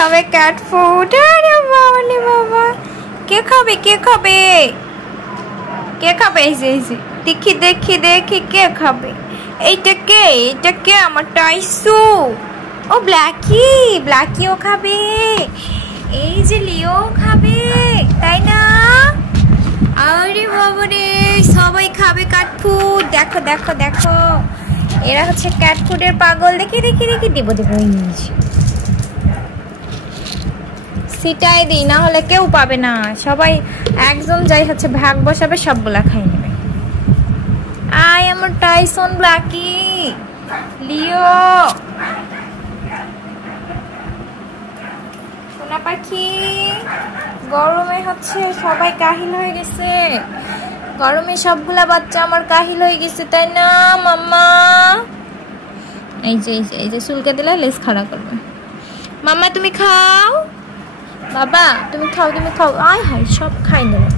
খাবে cat food. আরে বাবা রে বাবা, কে খাবে কে খাবে কে খাবে? এই যে দেখি দেখি দেখি কে খাবে। এইটা কে? আমার টাইসু। ও ব্ল্যাকি, ব্ল্যাকিও খাবে। এই যে লিও খাবে, তাই না? আরে বাবা রে, সবাই খাবে ক্যাট ফুড। দেখো দেখো দেখো, এরা হচ্ছে ক্যাট ফুডের পাগল। দেখি দেখি দেখি, দিব দিব, সিটাই দিই, না হলে কেউ পাবে না। সবাই একজন যাই হচ্ছে ভাগ বসাবে, সবগুলা খাই নেবে। আয় আমার টাইসন, ব্ল্যাকি, লিও, সোনা পাখি। গরমে হচ্ছে সবাই কাহিল হয়ে গেছে, গরমে সবগুলা বাচ্চা আমার কাহিল হয়ে গেছে, তাই না মাম্মা? এই যে চুলকে দিলে লেজ খাড়া করবে। মাম্মা তুমি খাও, বাবা তুমি খাও, তুমি খাও। আয় হায়, সব খাই নেবে।